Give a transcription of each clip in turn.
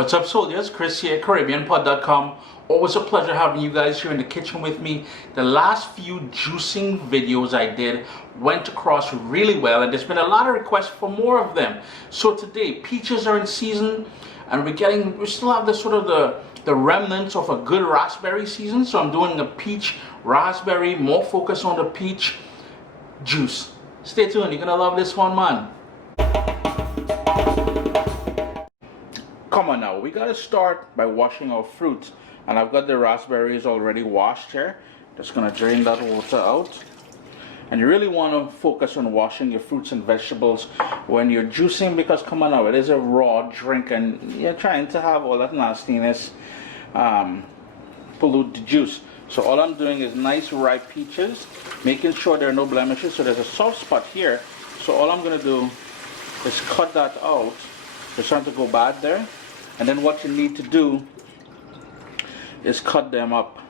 What's up, soldiers? Chris here, CaribbeanPod.com. Always a pleasure having you guys here in the kitchen with me. The last few juicing videos I did went across really well, and there's been a lot of requests for more of them. So today, peaches are in season, and we still have the sort of the remnants of a good raspberry season. So I'm doing a peach raspberry, more focus on the peach juice. Stay tuned, you're gonna love this one, man. Come on now, we gotta start by washing our fruit, and I've got the raspberries already washed here. Just gonna drain that water out. And you really want to focus on washing your fruits and vegetables when you're juicing, because come on now, it is a raw drink and you're trying to have all that nastiness pollute the juice. So all I'm doing is nice ripe peaches, making sure there are no blemishes. So there's a soft spot here, so all I'm gonna do is cut that out. They're starting to go bad there. And then what you need to do is cut them up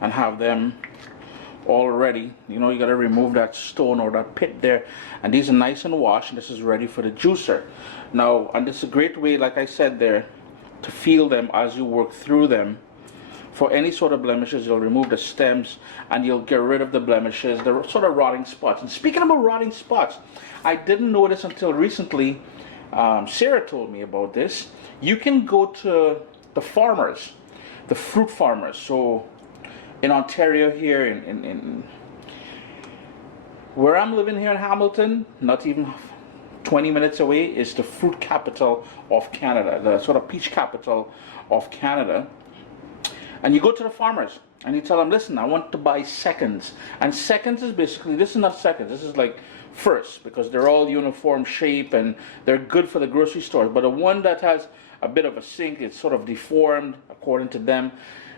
and have them all ready. You know, you got to remove that stone or that pit there. And these are nice and washed, and this is ready for the juicer. Now, and this is a great way, like I said there, to feel them as you work through them. For any sort of blemishes, you'll remove the stems and you'll get rid of the blemishes, the sort of rotting spots. And speaking about rotting spots, I didn't notice until recently. Sarah told me about this. You can go to the farmers, the fruit farmers. So in Ontario here, in where I'm living here in Hamilton, not even 20 minutes away, is the fruit capital of Canada, the sort of peach capital of Canada. And you go to the farmers and you tell them, listen, I want to buy seconds. And seconds is basically, this is not seconds, this is like first, because they're all uniform shape and they're good for the grocery stores. But the one that has a bit of a sink, it's sort of deformed according to them,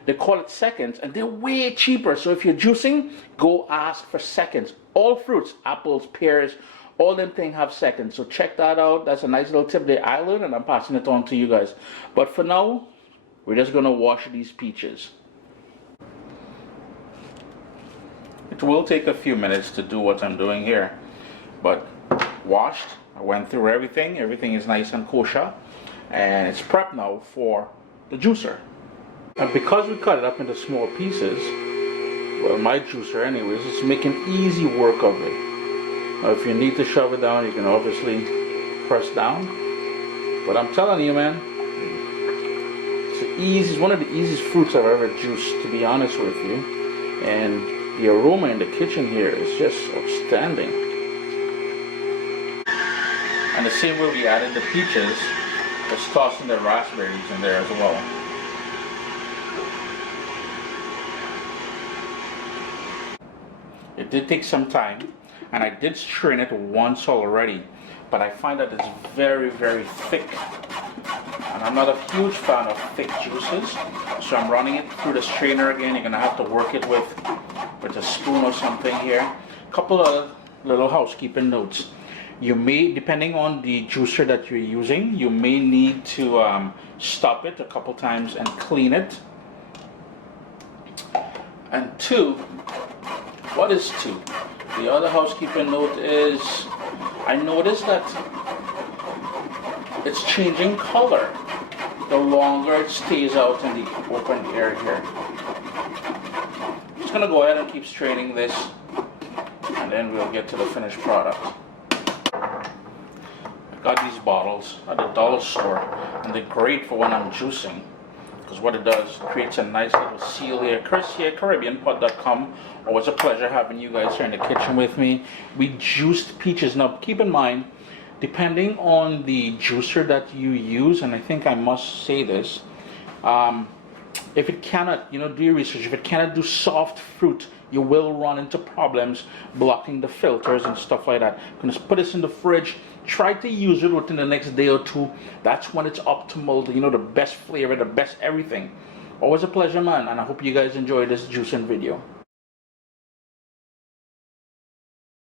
they call it seconds, and they're way cheaper. So if you're juicing, go ask for seconds. All fruits, apples, pears, all them things have seconds. So check that out. That's a nice little tip that I learned, and I'm passing it on to you guys. But for now, we're just gonna wash these peaches. It will take a few minutes to do what I'm doing here, but washed, I went through everything. Everything is nice and kosher, and it's prepped now for the juicer. And because we cut it up into small pieces, well, my juicer anyways, is making easy work of it. Now if you need to shove it down, you can obviously press down, but I'm telling you, man, it's one of the easiest fruits I've ever juiced, to be honest with you. And the aroma in the kitchen here is just outstanding. And the same way we added the peaches, just tossing the raspberries in there as well. It did take some time, and I did strain it once already, but I find that it's very, very thick. And I'm not a huge fan of thick juices, so I'm running it through the strainer again. You're gonna have to work it with a spoon or something here. A couple of little housekeeping notes. You may, depending on the juicer that you're using, you may need to stop it a couple times and clean it. And two, what is two? The other housekeeping note is, I noticed that it's changing color the longer it stays out in the open air here. I'm just gonna go ahead and keep straining this, and then we'll get to the finished product. I got these bottles at the dollar store, and they're great for when I'm juicing, because what it does, creates a nice little seal here. Chris here, CaribbeanPod.com. Always a pleasure having you guys here in the kitchen with me. We juiced peaches. Now keep in mind, depending on the juicer that you use, and I think I must say this, if it cannot, do your research, if it cannot do soft fruit, you will run into problems blocking the filters and stuff like that. I'm going to put this in the fridge, try to use it within the next day or two. That's when it's optimal, the best flavor, the best everything. Always a pleasure, man, and I hope you guys enjoy this juicing video.